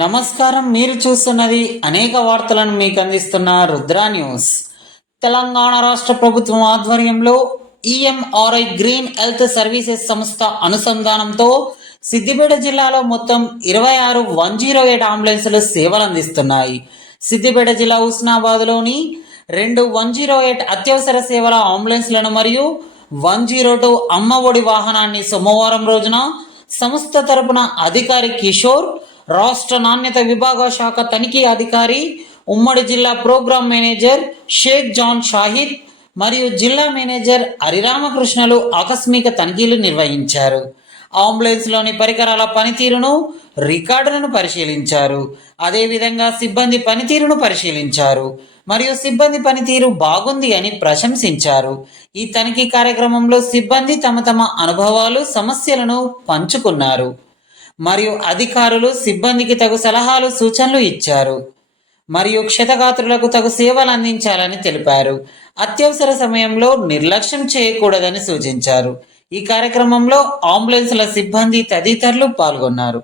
నమస్కారం. మీరు చూస్తున్నది అనేక వార్తలను మీకు అందిస్తున్న రుద్రా న్యూస్. తెలంగాణ రాష్ట్ర ప్రభుత్వం ఆధ్వర్యంలో ఈఎంఆర్ఐ గ్రీన్ హెల్త్ సర్వీసెస్ సంస్థ అనుసంధానంతో సిద్దిపేట జిల్లాలో మొత్తం 26 108 అంబులెన్సులు సేవలు అందిస్తున్నాయి. సిద్దిపేట జిల్లా హుస్నాబాద్లోని 2 108 అత్యవసర సేవల అంబులెన్స్లను మరియు 102 అమ్మ ఒడి వాహనాన్ని సోమవారం రోజున సంస్థ తరపున అధికారి కిషోర్, రాష్ట్ర నాణ్యత విభాగ శాఖ తనిఖీ అధికారి, ఉమ్మడి జిల్లా ప్రోగ్రామ్ మేనేజర్ షేక్ జాన్ షాహిద్ మరియు జిల్లా మేనేజర్ హరిరామకృష్ణలు ఆకస్మిక తనిఖీలు నిర్వహించారు. అంబులెన్స్లోని పరికరాల పనితీరును, రికార్డులను పరిశీలించారు. అదేవిధంగా సిబ్బంది పనితీరును పరిశీలించారు మరియు సిబ్బంది పనితీరు బాగుంది అని ప్రశంసించారు. ఈ తనిఖీ కార్యక్రమంలో సిబ్బంది తమ తమ అనుభవాలు, సమస్యలను పంచుకున్నారు మరియు అధికారులు సిబ్బందికి తగు సలహాలు, సూచనలు ఇచ్చారు మరియు క్షతగాత్రులకు తగు సేవలు అందించాలని తెలిపారు. అత్యవసర సమయంలో నిర్లక్ష్యం చేయకూడదని సూచించారు. ఈ కార్యక్రమంలో అంబులెన్స్ల సిబ్బంది తదితరులు పాల్గొన్నారు.